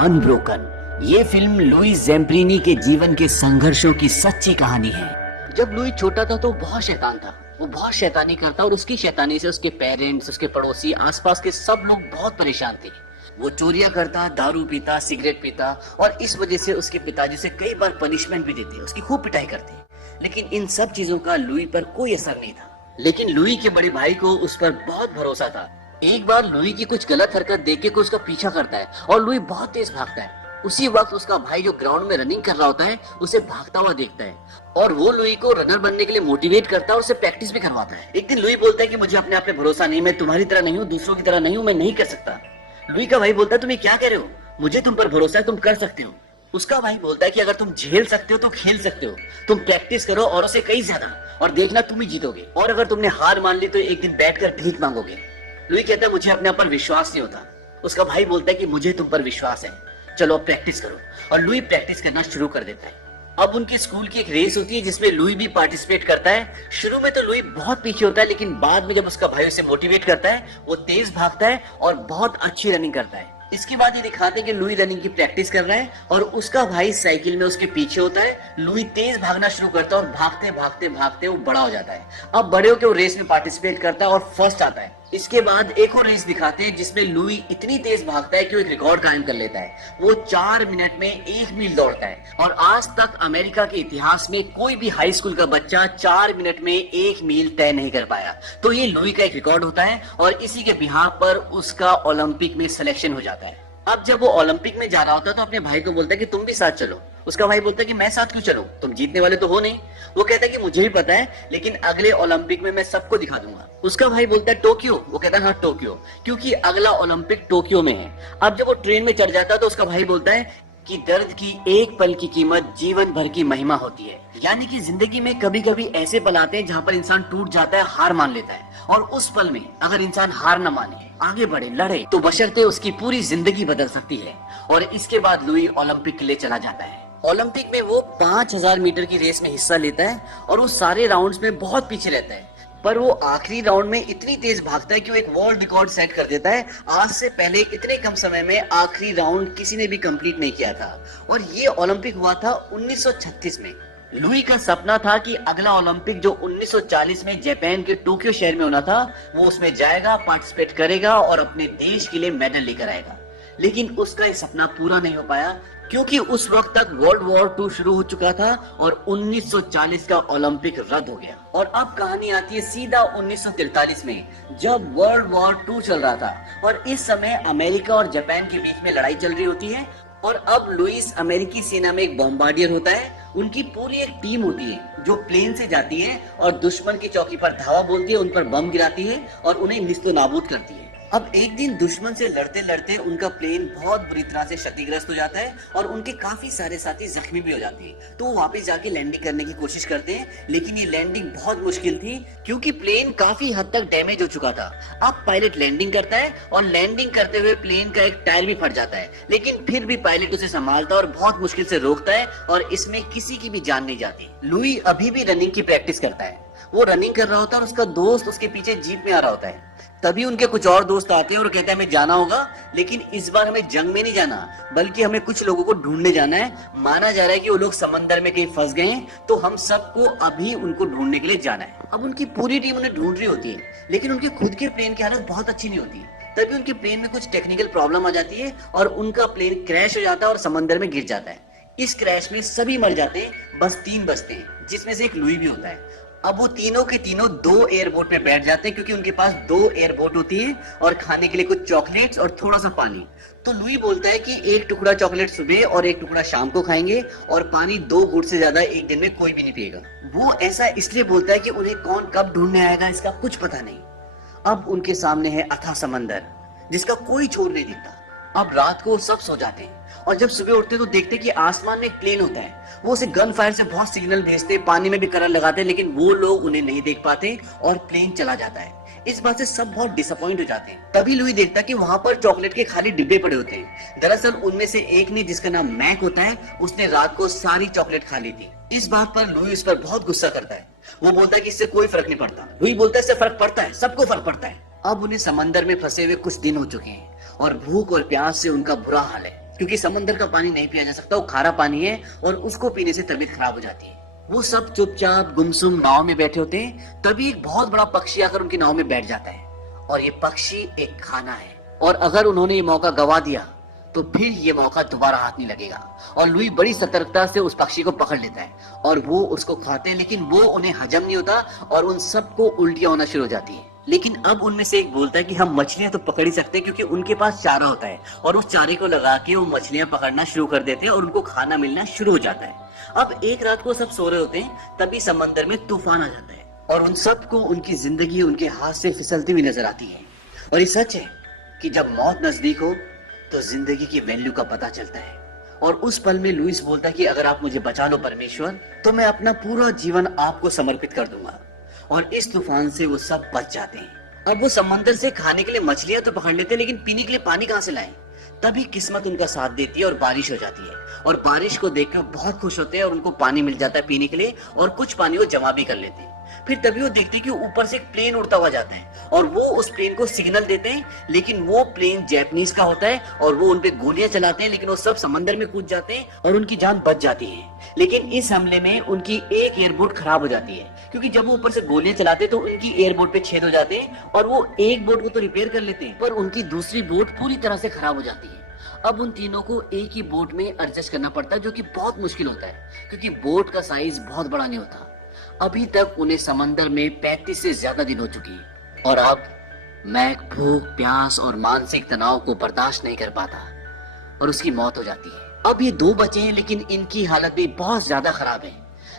Unbroken. ये film Louis ज़ैम्पेरिनी के जीवन के संघर्षों की सच्ची कहानी है। जब लुई छोटा था तो बहुत शैतान था। वो बहुत शैतानी करता और उसकी शैतानी से उसके पेरेंट्स, उसके पड़ोसी, आसपास के सब लोग बहुत परेशान थे। वो चोरियां करता, दारू पीता, सिगरेट पीता और इस वजह से उसके पिताजी से कई बार पनिशमेंट भी देते, उसकी खूब पिटाई करते। लेकिन इन सब चीजों का लुई पर कोई असर नहीं था। लेकिन लुई के बड़े भाई को उस पर बहुत भरोसा था। एक बार लुई की कुछ गलत हरकत देख के उसका पीछा करता है और लुई बहुत तेज भागता है। उसी वक्त उसका भाई जो ग्राउंड में रनिंग कर रहा होता है उसे भागता हुआ देखता है और वो लुई को रनर बनने के लिए मोटिवेट करता है और उसे प्रैक्टिस भी करवाता है। एक दिन लुई बोलता है कि मुझे अपने आप पे भरोसा नहीं, मैं तुम्हारी तरह नहीं हूँ, दूसरों की तरह नहीं हूँ, मैं नहीं कर सकता। लुई का भाई बोलता है तुम ये क्या कह रहे हो, मुझे तुम पर भरोसा है, तुम कर सकते हो। उसका भाई बोलता है कि अगर तुम झेल सकते हो तो खेल सकते हो, तुम प्रैक्टिस करो और उसे कई ज्यादा, और देखना तुम ही जीतोगे, और अगर तुमने हार मान ली तो एक दिन बैठकर भीख मांगोगे। लुई कहता है मुझे अपने आप पर विश्वास नहीं होता। उसका भाई बोलता है कि मुझे तुम पर विश्वास है, चलो अब प्रैक्टिस करो। और लुई प्रैक्टिस करना शुरू कर देता है। अब उनके स्कूल की एक रेस होती है जिसमें लुई भी पार्टिसिपेट करता है। शुरू में तो लुई बहुत पीछे होता है, लेकिन बाद में जब उसका भाई उसे मोटिवेट करता है वो तेज भागता है और बहुत अच्छी रनिंग करता है। इसके बाद ये दिखाते हैं कि लुई रनिंग की प्रैक्टिस कर रहा है और उसका भाई साइकिल में उसके पीछे होता है। लुई तेज भागना शुरू करता है और भागते भागते भागते वो बड़ा हो जाता है। अब बड़े होकर वो रेस में पार्टिसिपेट करता है और फर्स्ट आता है। इसके बाद एक और रेस दिखाते हैं जिसमें लुई इतनी तेज भागता है कि वो एक रिकॉर्ड कायम कर लेता है। वो 4 मिनट में 1 मील दौड़ता है और आज तक अमेरिका के इतिहास में कोई भी हाई स्कूल का बच्चा 4 मिनट में 1 मील तय नहीं कर पाया। तो ये लुई का एक रिकॉर्ड होता है और इसी के बिहाफ पर उसका ओलंपिक में सिलेक्शन हो जाता है। अब जब वो ओलंपिक में जा रहा होता है तो अपने भाई को बोलता है कि तुम भी साथ चलो। उसका भाई बोलता है कि मैं साथ क्यों चलूं, तुम जीतने वाले तो हो नहीं। वो कहता है कि मुझे भी पता है, लेकिन अगले ओलंपिक में मैं सबको दिखा दूंगा। उसका भाई बोलता है टोक्यो। वो कहता है हाँ टोक्यो, क्योंकि अगला ओलंपिक टोक्यो में है। अब जब वो ट्रेन में चढ़ जाता है तो उसका भाई बोलता है कि दर्द की एक पल की कीमत जीवन भर की महिमा होती है। यानी कि जिंदगी में कभी कभी ऐसे पल आते हैं जहाँ पर इंसान टूट जाता है, हार मान लेता है, और उस पल में अगर इंसान हार न माने, आगे बढ़े, लड़े, तो बशर्ते उसकी पूरी जिंदगी बदल सकती है। और इसके बाद लुई ओलंपिक के लिए चला जाता है। ओलंपिक में वो 5000 मीटर की रेस में हिस्सा लेता है और वो सारे राउंड्स में बहुत पीछे रहता है, पर वो आखिरी राउंड में इतनी तेज भागता है कि वो एक वर्ल्ड रिकॉर्ड सेट कर देता है। आज से पहले इतने कम समय में आखिरी राउंड किसी ने भी कंप्लीट नहीं किया था। और ये ओलंपिक हुआ था 1936 में। लुई का सपना था कि अगला ओलंपिक जो 1940 में जापान के टोक्यो शहर में होना था, वो उसमें जाएगा, पार्टिसिपेट करेगा और अपने देश के लिए मेडल लेकर आएगा। लेकिन उसका ये सपना पूरा नहीं हो पाया, क्योंकि उस वक्त तक वर्ल्ड वॉर 2 शुरू हो चुका था और 1940 का ओलंपिक रद्द हो गया। और अब कहानी आती है सीधा 1943 में, जब वर्ल्ड वॉर 2 चल रहा था और इस समय अमेरिका और जापान के बीच में लड़ाई चल रही होती है। और अब लुइस अमेरिकी सेना में एक बॉम्बार्डियर होता है। उनकी पूरी एक टीम होती है जो प्लेन से जाती है और दुश्मन की चौकी पर धावा बोलती है, उन पर बम गिराती है और उन्हें निस्तो नाबूद करती है। अब एक दिन दुश्मन से लड़ते लड़ते उनका प्लेन बहुत बुरी तरह से क्षतिग्रस्त हो जाता है और उनके काफी सारे साथी जख्मी भी हो जाते हैं। तो वो वापस जाके लैंडिंग करने की कोशिश करते हैं, लेकिन ये लैंडिंग बहुत मुश्किल थी क्योंकि प्लेन काफी हद तक डैमेज हो चुका था। अब पायलट लैंडिंग करता है और लैंडिंग करते हुए प्लेन का एक टायर भी फट जाता है, लेकिन फिर भी पायलट उसे संभालता है और बहुत मुश्किल से रोकता है और इसमें किसी की भी जान नहीं जाती। लुई अभी भी रनिंग की प्रैक्टिस करता है। वो रनिंग कर रहा होता है और उसका दोस्त उसके पीछे जीप में आ रहा होता है। तभी उनके कुछ और दोस्त आते हैं और कहते हैं हमें जाना होगा, लेकिन इस बार हमें जंग में नहीं जाना, बल्कि हमें कुछ लोगों को ढूंढने जाना है। माना जा रहा है कि वो लोग समंदर में कहीं फंस गए हैं, तो हम सबको अभी उनको ढूंढने के लिए जाना है। अब उनकी पूरी टीम उन्हें ढूंढ रही होती है, लेकिन उनके खुद के प्लेन की हालत बहुत अच्छी नहीं होती। तभी उनके प्लेन में कुछ टेक्निकल प्रॉब्लम आ जाती है और उनका प्लेन क्रैश हो जाता है और समंदर में गिर जाता है। इस क्रैश में सभी मर जाते हैं, बस 3 बचते हैं, जिसमें से एक लुई भी होता है। अब वो तीनों के तीनों 2 एयरबोट में बैठ जाते हैं, क्योंकि उनके पास 2 एयरबोट होती है और खाने के लिए कुछ चॉकलेट्स और थोड़ा सा पानी। तो लुई बोलता है कि एक टुकड़ा चॉकलेट सुबह और एक टुकड़ा शाम को खाएंगे और पानी 2 घूंट से ज्यादा एक दिन में कोई भी नहीं पिएगा। वो ऐसा इसलिए बोलता है कि उन्हें कौन कब ढूंढने आएगा इसका कुछ पता नहीं। अब उनके सामने है अथाह समंदर, जिसका कोई छोर नहीं दिखता। अब रात को सब सो जाते हैं और जब सुबह उठते तो देखते कि आसमान में एक प्लेन होता है। वो उसे गन फायर से बहुत सिग्नल भेजते, पानी में भी करंट लगाते, लेकिन वो लोग उन्हें नहीं देख पाते और प्लेन चला जाता है। इस बात से सब बहुत डिसअपॉइंट हो जाते हैं। तभी लुई देखता कि वहां पर चॉकलेट के खाली डिब्बे पड़े होते हैं। दरअसल उनमें से एक ने, जिसका नाम मैक होता है, उसने रात को सारी चॉकलेट खा ली थी। इस बात पर लुई उस पर बहुत गुस्सा करता है। वो बोलता है कि इससे कोई फर्क नहीं पड़ता। लुई बोलता है इससे फर्क पड़ता है, सबको फर्क पड़ता है। अब उन्हें समंदर में फंसे हुए कुछ दिन हो चुके हैं और भूख और प्यास से उनका बुरा हाल है। क्योंकि समंदर का पानी नहीं पिया जा सकता, वो खारा पानी है और उसको पीने से तबीयत खराब हो जाती है। वो सब चुपचाप गुमसुम नाव में बैठे होते हैं, तभी एक बहुत बड़ा पक्षी आकर उनकी नाव में बैठ जाता है और ये पक्षी एक खाना है, और अगर उन्होंने ये मौका गवा दिया तो फिर ये मौका दोबारा हाथ नहीं लगेगा। और लुई बड़ी सतर्कता से उस पक्षी को पकड़ लेता है और वो उसको खाते हैं, लेकिन वो उन्हें हजम नहीं होता और उन सबको उल्टियां होना शुरू हो जाती है। लेकिन अब उनमें से एक बोलता है कि हम मछलियां तो पकड़ ही सकते हैं, क्योंकि उनके पास चारा होता है और उस चारे को लगा के वो मछलियां पकड़ना शुरू कर देते हैं और उनको खाना मिलना शुरू हो जाता है। अब एक रात को सब सो रहे होते हैं, तभी समंदर में तूफान आ जाता है और उन सबको उनकी जिंदगी उनके हाथ से फिसलती हुई नजर आती है। और ये सच है कि जब मौत नजदीक हो तो जिंदगी की वैल्यू का पता चलता है। और उस पल में लुइस बोलता है कि अगर आप मुझे बचा लो परमेश्वर, तो मैं अपना पूरा जीवन आपको समर्पित कर दूंगा। और इस तूफान से वो सब बच जाते हैं। अब वो समंदर से खाने के लिए मछलियां तो पकड़ लेते हैं, लेकिन पीने के लिए पानी कहां से लाएं? तभी किस्मत उनका साथ देती है और बारिश हो जाती है, और बारिश को देखकर बहुत खुश होते हैं और उनको पानी मिल जाता है पीने के लिए, और कुछ पानी वो जमा भी कर लेते हैं। फिर तभी वो देखते हैं कि ऊपर से एक प्लेन उड़ता हुआ जाता है और वो उस प्लेन को सिग्नल देते हैं, लेकिन वो प्लेन जैपनीज का होता है और वो उनपे गोलियां चलाते हैं, लेकिन वो सब समंदर में कूद जाते हैं और उनकी जान बच जाती है। लेकिन इस हमले में उनकी एक एयरबोट खराब हो जाती है, क्योंकि जब वो ऊपर से गोलियां चलाते हैं तो उनकी एयरबोट पे छेद हो जाते हैं और वो एक बोट को तो रिपेयर कर लेते हैं, पर उनकी दूसरी बोट पूरी तरह से खराब हो जाती है। अब उन तीनों को एक ही बोट में एडजस्ट करना पड़ता है, जो कि बहुत मुश्किल होता है, क्योंकि बोट का साइज बहुत बड़ा नहीं होता। अभी तक उन्हें समंदर में 35 से ज्यादा दिन हो चुकी है और अब मैक भूख, प्यास और मानसिक तनाव को बर्दाश्त नहीं कर पाता और उसकी मौत हो जाती है। अब ये दो बचे हैं, लेकिन इनकी हालत भी बहुत ज्यादा खराब है।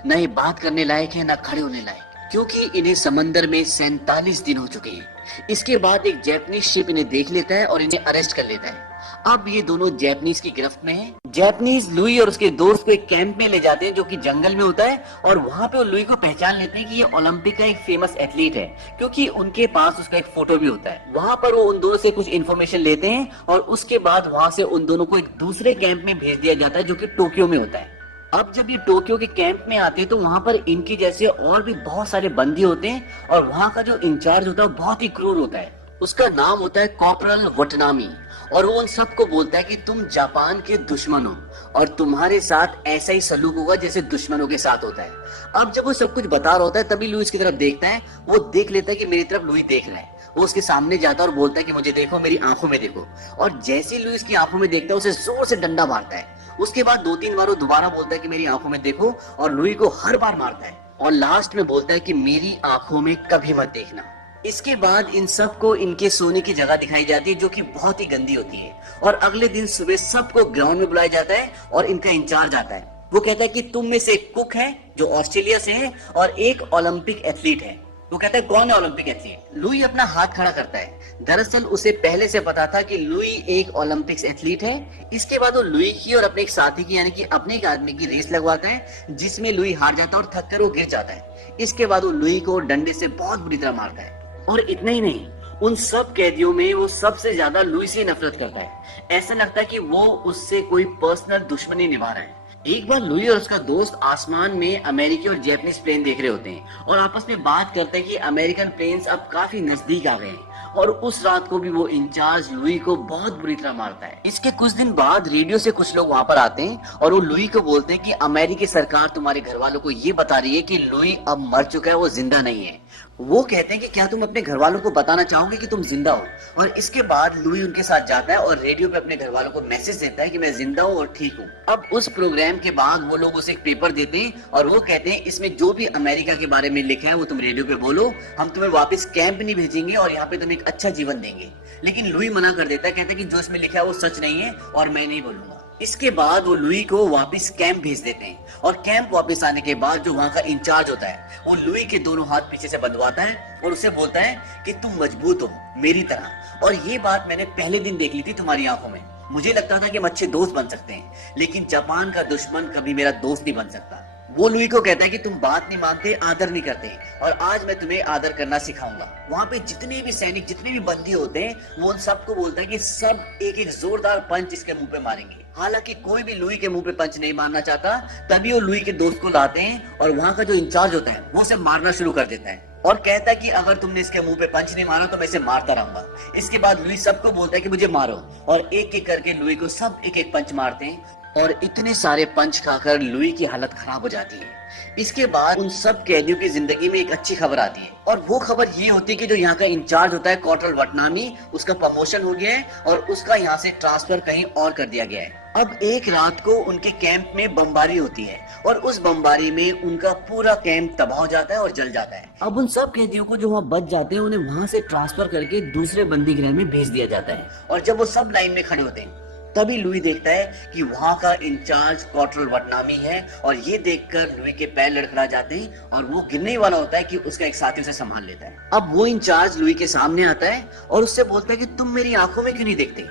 न ये बात करने लायक है, न खड़े होने लायक, क्योंकि इन्हें समंदर में 47 दिन हो चुके हैं। इसके बाद एक जापानीज शिप इन्हें देख लेता है और इन्हें अरेस्ट कर लेता है। अब ये दोनों जापानीज की गिरफ्त में हैं। जापानीज लुई और उसके दोस्त को एक कैंप में ले जाते हैं, जो कि जंगल में होता है, और वहां पे वो लुई को पहचान लेते हैं कि ये ओलंपिक का एक फेमस एथलीट है, क्योंकि उनके पास उसका एक फोटो भी होता है। वहां पर वो उन दोनों से कुछ इन्फॉर्मेशन लेते हैं और उसके बाद वहां से उन दोनों को एक दूसरे कैंप में भेज दिया जाता है, जो कि टोक्यो में होता है। अब जब ये टोक्यो के कैंप में आते हैं तो वहां पर इनके जैसे और भी बहुत सारे बंदी होते हैं, और वहां का जो इंचार्ज होता है वो बहुत ही क्रूर होता है। उसका नाम होता है कॉर्पोरल वटनामी, और वो उन सबको बोलता है कि तुम जापान के दुश्मन हो और तुम्हारे साथ ऐसा ही सलूक होगा जैसे दुश्मनों के साथ होता है। अब जब वो सब कुछ बता रहा होता है, तभी लुइस की तरफ देखता है। वो देख लेता है कि मेरी तरफ लुई देख रहा है। वो उसके सामने जाता है और बोलता है कि मुझे देखो, मेरी आंखों में देखो। और जैसे ही लुइस की आंखों में देखता है, उसे जोर से डंडा मारता है। उसके बाद 2-3 बार वो दोबारा बोलता है कि मेरी आंखों में देखो, और लुई को हर बार मारता है, और लास्ट में बोलता है कि मेरी आंखों में कभी मत देखना। इसके बाद इन सबको इनके सोने की जगह दिखाई जाती है, जो कि बहुत ही गंदी होती है, और अगले दिन सुबह सबको ग्राउंड में बुलाया जाता है और इनका इंचार्ज आता है। वो कहता है कि तुम में से एक कुक है जो ऑस्ट्रेलिया से है और एक ओलंपिक एथलीट है। वो कहता है कौन है ओलंपिक एथलीट? लुई अपना हाथ खड़ा करता है। दरअसल उसे पहले से पता था कि लुई एक ओलंपिक्स एथलीट है। इसके बाद वो लुई की और अपने एक साथी की, यानी कि अपने एक आदमी की रेस लगवाता है, जिसमें लुई हार जाता है और थक कर वो गिर जाता है। इसके बाद वो लुई को डंडे से बहुत बुरी तरह मारता है, और इतना ही नहीं, उन सब कैदियों में वो सबसे ज्यादा लुई से नफरत करता है। ऐसा लगता है कि वो उससे कोई पर्सनल दुश्मनी निभा रहा है। एक बार लुई और उसका दोस्त आसमान में अमेरिकी और जापानीज प्लेन देख रहे होते हैं और आपस में बात करते हैं कि अमेरिकन प्लेन्स अब काफी नजदीक आ गए हैं, और उस रात को भी वो इंचार्ज लुई को बहुत बुरी तरह मारता है। इसके कुछ दिन बाद रेडियो से कुछ लोग वहां पर आते हैं और वो लुई को बोलते हैं कि अमेरिकी सरकार तुम्हारे घर वालों को ये बता रही है कि लुई अब मर चुका है, वो जिंदा नहीं है। वो कहते हैं कि क्या तुम अपने घर वालों को बताना चाहोगे कि तुम जिंदा हो? और इसके बाद लुई उनके साथ जाता है और रेडियो पे अपने घर वालों को मैसेज देता है कि मैं जिंदा हूँ और ठीक हूँ। अब उस प्रोग्राम के बाद वो लोग उसे एक पेपर देते हैं और वो कहते हैं इसमें जो भी अमेरिका के बारे में लिखा है वो तुम रेडियो पे बोलो, हम तुम्हें वापस कैंप नहीं भेजेंगे और यहाँ पे तुम्हें एक अच्छा जीवन देंगे। लेकिन लुई मना कर देता है, कहता है कि जो इसमें लिखा है वो सच नहीं है और मैं नहीं बोलूंगा। इसके बाद वो लुई को वापस कैंप भेज देते हैं, और कैंप वापस आने के बाद जो वहां का इंचार्ज होता है वो लुई के दोनों हाथ पीछे से बंधवाता है और उसे बोलता है कि तुम मजबूत हो मेरी तरह, और ये बात मैंने पहले दिन देख ली थी तुम्हारी आंखों में। मुझे लगता था कि हम अच्छे दोस्त बन सकते हैं, लेकिन जापान का दुश्मन कभी मेरा दोस्त नहीं बन सकता। वो लुई को कहता है कि तुम बात नहीं मानते, आदर नहीं करते, और आज मैं तुम्हें आदर करना सिखाऊंगा। वहां पे जितने भी सैनिक, जितने भी बंदी होते हैं, वो उन सबको बोलता है कि सब एक एक जोरदार पंच इसके मुंह पे मारेंगे। हालांकि कोई भी लुई के मुंह पे पंच नहीं मारना चाहता, तभी वो लुई के दोस्त को लाते हैं और वहां का जो इंचार्ज होता है वो उसे मारना शुरू कर देता है। और कहता है कि अगर तुमने इसके मुंह पे पंच नहीं मारा तो मैं इसे मारता रहूंगा। इसके बाद लुई सबको बोलता है कि मुझे मारो, और एक एक करके लुई को सब एक एक पंच मारते हैं, और इतने सारे पंच खाकर लुई की हालत खराब हो जाती है। इसके बाद उन सब कैदियों की जिंदगी में एक अच्छी खबर आती है, और वो खबर ये होती है कि जो यहाँ का इंचार्ज होता है कॉर्टल वटनामी, उसका प्रमोशन हो गया है और उसका यहाँ से ट्रांसफर कहीं और कर दिया गया है। अब एक रात को उनके कैंप में बमबारी होती है, और उस बमबारी में उनका पूरा कैंप तबाह हो जाता है और जल जाता है। अब उन सब कैदियों को जो वहाँ बच जाते हैं, उन्हें वहाँ से ट्रांसफर करके दूसरे बंदी गृह में भेज दिया जाता है। और जब वो सब लाइन में खड़े होते हैं, तभी लुई देखता है कि वहां का इंचार्ज कॉर्टल वटनामी है, और ये देखकर लुई के पैर लड़खड़ा जाते हैं और वो गिरने वाला होता है कि उसका एक साथी उसे संभाल लेता है। अब वो इंचार्ज लुई के सामने आता है और उससे बोलता है कि तुम मेरी आंखों में क्यों नहीं देखते,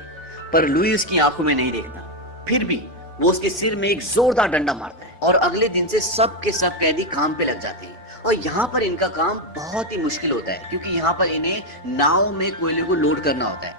पर लुई उसकी आंखों में नहीं देखता। फिर भी वो उसके सिर में एक जोरदार डंडा मारता है, और अगले दिन से सब के सब कैदी काम पे लग जाते हैं। और यहाँ पर इनका काम बहुत ही मुश्किल होता है, क्योंकि यहाँ पर इन्हें नाव में कोयले को लोड करना होता है।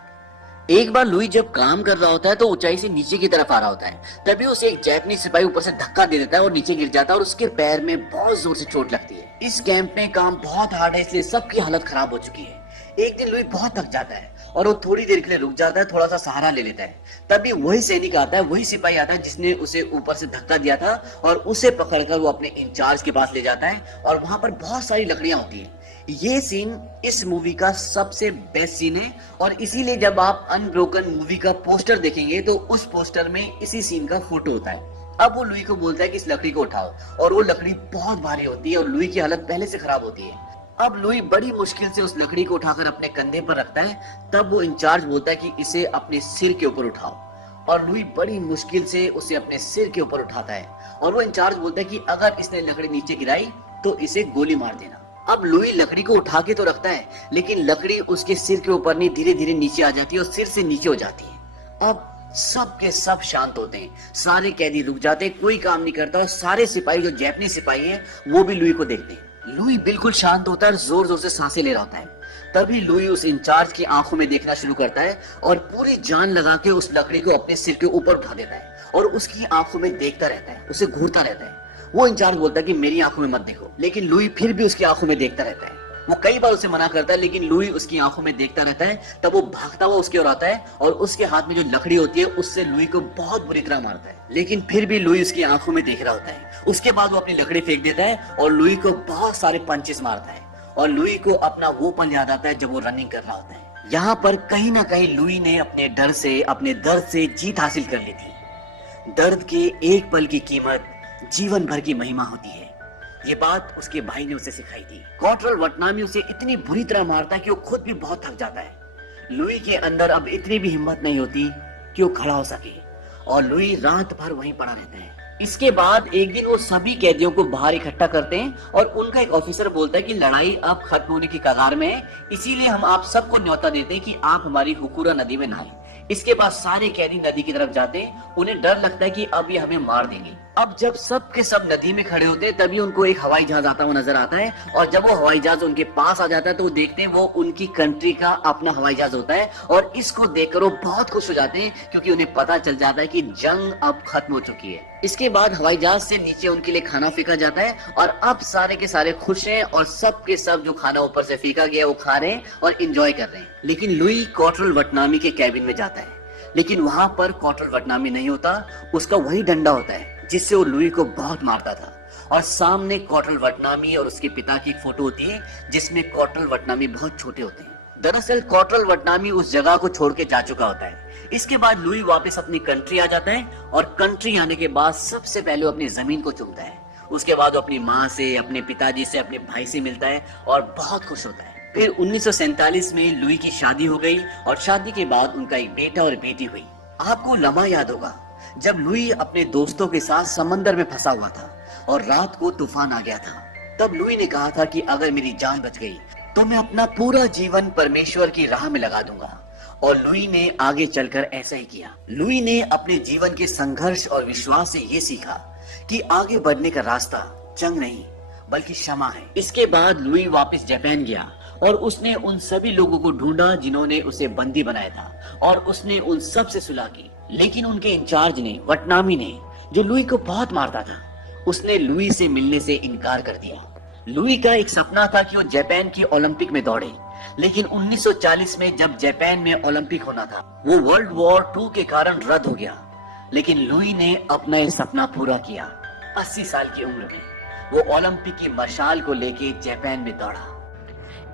एक बार लुई जब काम कर रहा होता है तो ऊंचाई से नीचे की तरफ आ रहा होता है, तभी उसे एक जापानी सिपाही ऊपर से धक्का दे देता है और नीचे गिर जाता है, और उसके पैर में बहुत जोर से चोट लगती है। इस कैंप में काम बहुत हार्ड है, इसलिए सबकी हालत खराब हो चुकी है। एक दिन लुई बहुत थक जाता है और वो थोड़ी देर के लिए रुक जाता है, थोड़ा सा सहारा ले लेता है। तभी वही सैनिक आता है, वही सिपाही आता है जिसने उसे ऊपर से धक्का दिया था, और उसे पकड़कर वो अपने इंचार्ज के पास ले जाता है, और वहां पर बहुत सारी लकड़ियां होती है। ये सीन इस मूवी का सबसे बेस्ट सीन है, और इसीलिए जब आप अनब्रोकन मूवी का पोस्टर देखेंगे तो उस पोस्टर में इसी सीन का फोटो होता है। अब वो लुई को बोलता है कि इस लकड़ी को उठाओ, और वो लकड़ी बहुत भारी होती है और लुई की हालत पहले से खराब होती है। अब लुई बड़ी मुश्किल से उस लकड़ी को उठाकर अपने कंधे पर रखता है। तब वो इंचार्ज बोलता है कि इसे अपने सिर के ऊपर उठाओ, और लुई बड़ी मुश्किल से उसे अपने सिर के ऊपर उठाता है, और वो इंचार्ज बोलता है कि अगर इसने लकड़ी नीचे गिराई तो इसे गोली मार देना। अब लुई लकड़ी को उठा के तो रखता है, लेकिन लकड़ी उसके सिर के ऊपर नहीं, धीरे धीरे नीचे आ जाती है और सिर से नीचे हो जाती है। अब सब के सब शांत होते हैं, सारे कैदी रुक जाते हैं, कोई काम नहीं करता, और सारे सिपाही जो जापानी सिपाही हैं वो भी लुई को देखते हैं। लुई बिल्कुल शांत होता है और जोर जोर से सांसें ले रहा होता है। तभी लुई उस इंचार्ज की आंखों में देखना शुरू करता है, और पूरी जान लगा के उस लकड़ी को अपने सिर के ऊपर उठा देता है, और उसकी आंखों में देखता रहता है, उसे घूरता रहता है। वो इंचार्ज बोलता है कि मेरी आंखों में मत देखो, लेकिन लुई फिर भी उसकी आंखों में देखता रहता है। वो कई बार उसे मना करता है, लेकिन लुई उसकी आंखों में देखता रहता है। तब वो भागता हुआ उसकी ओर आता है, और उसके हाथ में जो लकड़ी होती है उससे लुई को बहुत बुरी तरह मारता है, लेकिन फिर भी लुई उसकी आंखों में देख रहा होता है। उसके बाद वो अपनी लकड़ी फेंक देता है और लुई को बहुत सारे पंचेस मारता है, और लुई को अपना वो पल याद आता है जब वो रनिंग कर रहा होता है। यहाँ पर कहीं ना कहीं लुई ने अपने दर्द से जीत हासिल कर ली थी। दर्द के एक पल की कीमत जीवन भर की महिमा होती है। ये बात उसके भाई ने उसे सिखाई थी। कॉर्टल वटनामी उसे इतनी बुरी तरह मारता है कि वो खुद भी बहुत थक जाता है। लुई के अंदर अब इतनी भी हिम्मत नहीं होती कि वो खड़ा हो सके, और लुई रात भर वहीं पड़ा रहता है। इसके बाद एक दिन वो सभी कैदियों को बाहर इकट्ठा करते हैं, और उनका एक ऑफिसर बोलता है कि लड़ाई अब खत्म होने की कगार में है, इसीलिए हम आप सबको न्योता देते हैं कि आप हमारी हुकुरा नदी में नहाएं। इसके बाद सारे कैदी नदी की तरफ जाते हैं। उन्हें डर लगता है कि अब ये हमें मार देंगे। अब जब सब के सब नदी में खड़े होते हैं, तभी उनको एक हवाई जहाज आता हुआ नजर आता है, और जब वो हवाई जहाज उनके पास आ जाता है तो वो देखते हैं वो उनकी कंट्री का अपना हवाई जहाज होता है, और इसको देखकर वो बहुत खुश हो जाते हैं, क्योंकि उन्हें पता चल जाता है कि जंग अब खत्म हो चुकी है। इसके बाद हवाई जहाज से नीचे उनके लिए खाना फेंका जाता है, और अब सारे के सारे खुश हैं, और सब के सब जो खाना ऊपर से फेंका गया वो खा रहे हैं और इंजॉय कर रहे हैं। लेकिन लुई कॉर्टल वटनामी के कैबिन में जाता है, लेकिन वहां पर कॉर्टल वटनामी नहीं होता, उसका वही डंडा होता है जिससे वो लुई को बहुत मारता था। और सामने कॉर्टल वटनामी और उसके पिता की एक फोटो होती है, जिसमें कॉर्टल वटनामी बहुत छोटे होते हैं। दरअसल कॉर्टल वटनामी उस जगह को छोड़ के जा चुका होता है। इसके बाद लुई वापस अपनी कंट्री आ जाता है, और कंट्री आने के बाद सबसे पहले वो अपनी जमीन को चूमता है। उसके बाद वो अपनी माँ से, अपने पिताजी से, अपने भाई से मिलता है और बहुत खुश होता है। फिर 1947 में लुई की शादी हो गई, और शादी के बाद उनका एक बेटा और बेटी हुई। आपको लम्हा याद होगा जब लुई अपने दोस्तों के साथ समंदर में फंसा हुआ था और रात को तूफान आ गया था। तब लुई ने कहा था कि अगर मेरी जान बच गई तो मैं अपना पूरा जीवन परमेश्वर की राह में लगा दूंगा, और लुई ने आगे चलकर ऐसा ही किया। लुई ने अपने जीवन के संघर्ष और विश्वास से ये सीखा कि आगे बढ़ने का रास्ता जंग नहीं बल्कि क्षमा है। इसके बाद लुई वापस जापान गया, और उसने उन सभी लोगों को ढूंढा जिन्होंने उसे बंदी बनाया था, और उसने उन सब से सुलह की। लेकिन उनके इंचार्ज ने, वटनामी ने, जो लुई को बहुत मारता था, उसने लुई से मिलने से इनकार कर दिया। लुई का एक सपना था कि वो जापान की ओलंपिक में दौड़े, लेकिन 1940 में जब जापान में ओलंपिक होना था, वो वर्ल्ड वॉर 2 के कारण रद्द हो गया। लेकिन लुई ने अपना ये सपना पूरा किया। 80 साल की उम्र में वो ओलंपिक की मशाल को लेके जापान में दौड़ा।